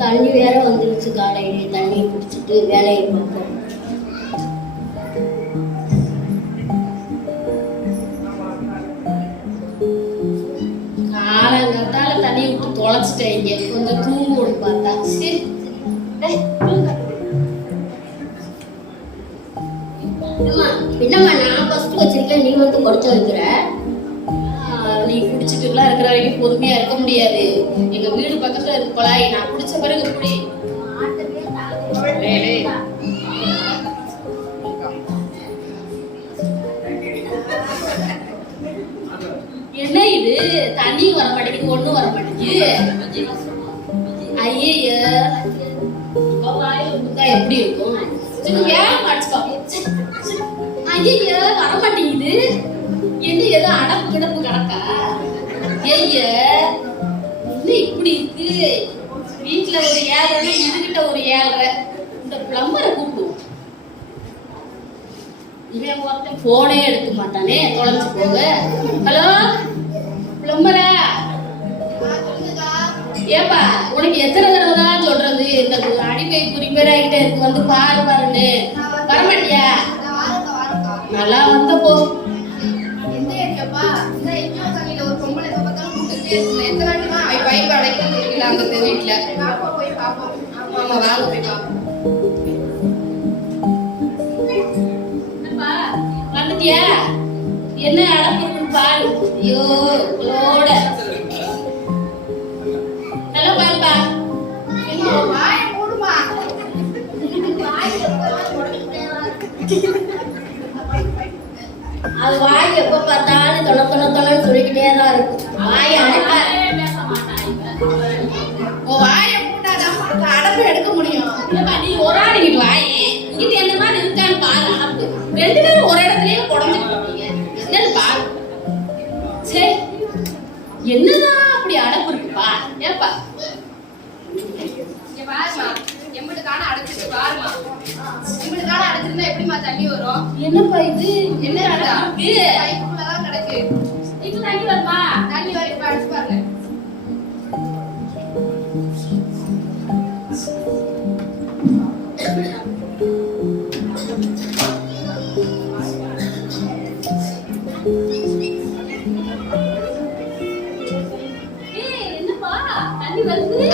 தண்ணி வேற வந்துருச்சு. காலையிலே தண்ணி குடிச்சிட்டு வேலையை பார்ப்போம். காலங்காத்தால தண்ணி விட்டு தொலைச்சிட்டேங்க. கொஞ்சம் தூங்க பார்த்தா சரி. என்னம்மா நான் ஃபர்ஸ்ட் வச்சிருக்கேன், நீ வந்து குறைச்ச வைக்கிற. நீ குடிச்சிட்டுலாம் இருக்கிற வரைக்கும் பொறுமையா இருக்க முடியாது. எங்க வீடு பக்கத்துல இருக்கு குழாய், நான் குடிச்ச பிறகு குடி. என்ன இது தண்ணி வர மாட்டேங்குது, ஒண்ணும் வர மாட்டேங்குது. ஐயே எப்படி இருக்கும்? ஏன் அடிச்சு பாப்போம். ஐயா வர மாட்டேங்குது. என்ன ஏதோ அடப்பு கிடப்பு கிடக்கா? ஐய என்ன இப்படி இருக்கு? வீட்டுல ஒரு 7:30, இதுகிட்ட ஒரு 7:30. இந்த பிளம்பரை கூப்பிடுவோம். இவன் ஒருத்தன் போனே எடுக்க மாட்டானே, தொலைச்சு போக. ஹலோ பிளம்பரா? ஏப்பா உனக்கு எத்தனை தடவை தான் சொல்றது, இந்த அடிப்பை குறிப்பேர் ஆகிட்டே இருக்கு, வந்து பாரு பாருன்னு. வரமாட்டியா? நல்லா வந்த போ. எந்த ஏரியாப்பா? இந்த எங்கேயோ தண்ணியில ஒரு பொம்பளை எப்ப பார்த்தாலும் கூட்டிட்டே இருக்கு. எத்தனை வாட்டிமா பைப் அடைக்க தெரியல அந்த வீட்டுல. போய் பாப்போம். ஆமா வாங்க போய் பாப்போம். வந்துட்டியா? என்ன அடப்புன்னு பாரு. ஐயோ லோட. ஹலோ பாருப்பா. வாய மூடுமா. அது வாய் எப்ப பார்த்தாலும் தொண தொண தொணன்னு சொல்லிக்கிட்டே தான் இருக்கும். வாய் அடக்க வாய மூடாதான் அடப்பு எடுக்க முடியும். நீ ஒரு ஆடிக்கிட்டு வாய் இங்கிட்ட எந்த மாதிரி இருக்கான்னு பாரு. அடப்பு 2 பேரும் ஒரு இடத்துலயே குடஞ்சிட்டு இருக்கீங்க. என்னன்னு பாரு. சரி என்னதான் அப்படி அடப்பு இருக்குப்பா? ஏப்பா பாருமா, எம்பட்டுக்கான அடைச்சிட்டு பாருமா. எம்பட்டுக்கான அடைச்சிருந்தா எப்படிமா தண்ணி வரும்? என்னப்பா இது? என்ன அடப்பு? பைப்புக்குள்ளதான் கிடக்கு. இது தண்ணி வருமா? தண்ணி வர இப்ப அடிச்சு பாருங்க.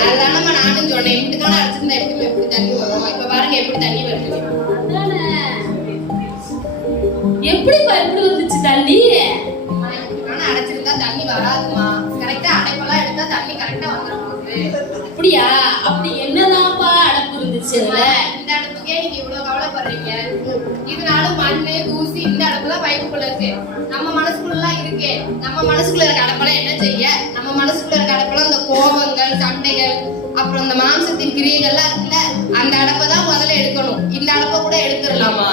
அதானம்மா நானும் சொன்னேன். எம்பட்டுக்கான அடைச்சிருந்தா எப்படி தண்ணி வரும்? இப்ப பாருங்க எப்படி தண்ணி வருது. எப்படி எப்படி வந்துச்சு தண்ணி? அடைச்சிருந்தா தண்ணி வராதுமா. கரெக்டா அடைப்பெல்லாம் எடுத்தா தண்ணி கரெக்டா வந்துடும். அப்படியா? அப்படி என்னதான்ப்பா அடைப்பு இருந்துச்சு? இந்த அடுப்புக்கே நீங்க இவ்வளவு கவலைப்படுறீங்க. இதனால மண்ணு தூசி இந்த அடுப்புலாம் பைப்புக்குள்ள இருக்கு. நம்ம மனசுக்குள்ளலாம் இருக்கு. நம்ம மனசுக்குள்ள இருக்க அடைப்பெல்லாம் என்ன செய்ய? நம்ம மனசுக்குள்ள இருக்க அடைப்பெல்லாம் இந்த கோபங்கள், சண்டைகள், அப்புறம் இந்த மாம்சத்தின் கிரியைகள்லாம் இருக்குல்ல, அந்த அடைப்பை தான் முதல்ல எடுக்கணும். இந்த அடைப்பை கூட எடுத்துடலாமா?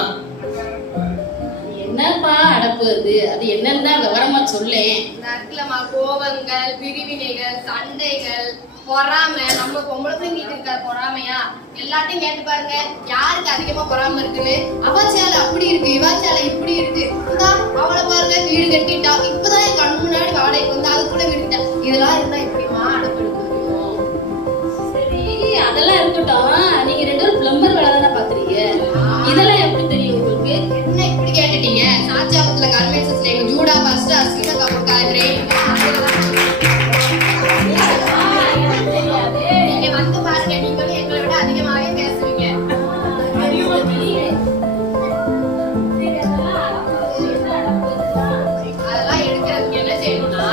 என்னப்பா அடப்பு அது? அது என்னன்னு தான் விவரமா சொல்லேன். நற்கிலமா கோபங்கள், பிரிவினைகள், சண்டைகள், பொறாமை. நம்ம பொம்பளை பிள்ளைங்களுக்கு இருக்க பொறாமையா? எல்லாத்தையும் கேட்டு பாருங்க, யாருக்கு அதிகமா பொறாமை இருக்குன்னு. அவச்சால அப்படி இருக்கு, இவாச்சால இப்படி இருக்கு. அவளை பாருங்க வீடு கட்டிட்டா, இப்பதான் என் கண் முன்னாடி வாடகைக்கு வந்து அது கூட வீடு கட்டா. இதெல்லாம் இருந்தா இப்படிமா அடப்பு எடுக்க முடியும்? சரி அதெல்லாம் இருக்கட்டும். நீங்க 2 பேரும் பிளம்பர் வேலை தானே பாக்குறீங்க. இதெல்லாம் எப்படி தெரியும் உங்களுக்கு? என்ன இப்படி கேட்டுட்டீங்க? சாச்சாபத்துல கன்வென்ஷன்ஸ்ல எங்க ஜூடா பஸ்ட் அஸ்வினா கபூர் காய்கிறேன். நீங்க வந்து பாருங்க, நீங்களும் எங்களை விட அதிகமாவே பேசுவீங்க. அதெல்லாம் எடுக்கிறதுக்கு என்ன செய்யணும்னா,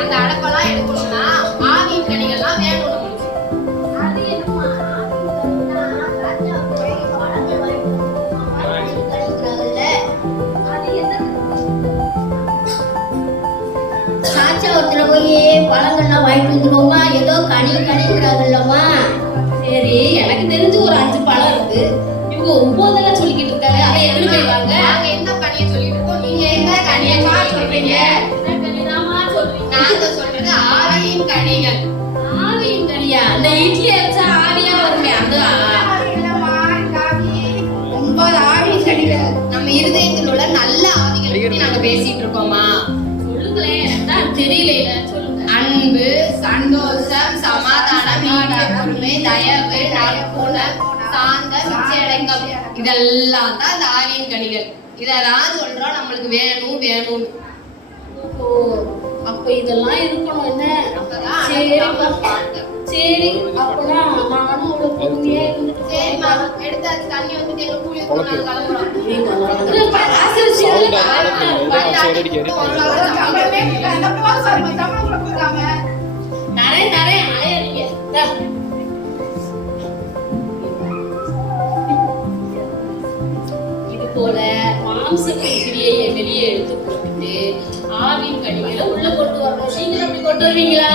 அந்த அடப்பெல்லாம் எடுக்கணும்னா ஆவியின் கனிகள்லாம் வேணும் நம்மளுக்கு. அது என்னமா? சாச்சாவத்துல போய் பழங்கள்லாம் வாங்கிட்டு வந்துருவோமா? ஏதோ கனிங்கிறாங்கல்லம்மா. சரி எனக்கு தெரிஞ்சு ஒரு 5 பழம் இருக்கு. இவங்க 9 சொல்லிக்கிட்டு இருக்காங்க. அதை எப்படி போய்வாங்க? நாங்க என்ன கனியை சொல்லிட்டு இருக்கோம், நீங்க என்ன கனியை சொல்றீங்க? நாங்க சொல்றது ஆவியின் கனிகள். ஆவியின் கனியா? அந்த இட்லி வச்சா ஆவியா வருமே அது? 9 ஆவி கனிகள். நம்ம இருதயத்தில் உள்ள நல்ல ஆவிகள் பத்தி நாங்க பேசிட்டு இருக்கோமா? சொல்லுங்களேன், தெரியல. சொல்லுங்க. அன்பு, சந்தோஷம், சமாதானம், பொறுமை, தயவு, நற்குணம், சாந்தம், இச்சையடக்கம். இதெல்லாம் தான் இந்த ஆவியின் கனிகள். இதெல்லாம் சொல்றோம் நம்மளுக்கு வேணும் வேணும். ஓ, அப்ப இதெல்லாம் இருக்கணும் என்ன? அப்பதான் சரிப்பா. வாழ்க்கை. சரி, அப்பனா நானும் அவ்வளவு பொறுமையா இருந்துட்டு சரிம்மா, எடுத்தாச்சு. தண்ணி வந்து எங்க கூலி நாங்க கிளம்புறோம். தரேன் அலையாதீங்க. இந்தா. இது போல மாம்சத்தின் கிரியையை வெளியே எடுத்து போட்டுட்டு ஆவின் கனிகளை உள்ள கொண்டு வரணும். நீங்க அப்படி கொண்டு வருவீங்களா?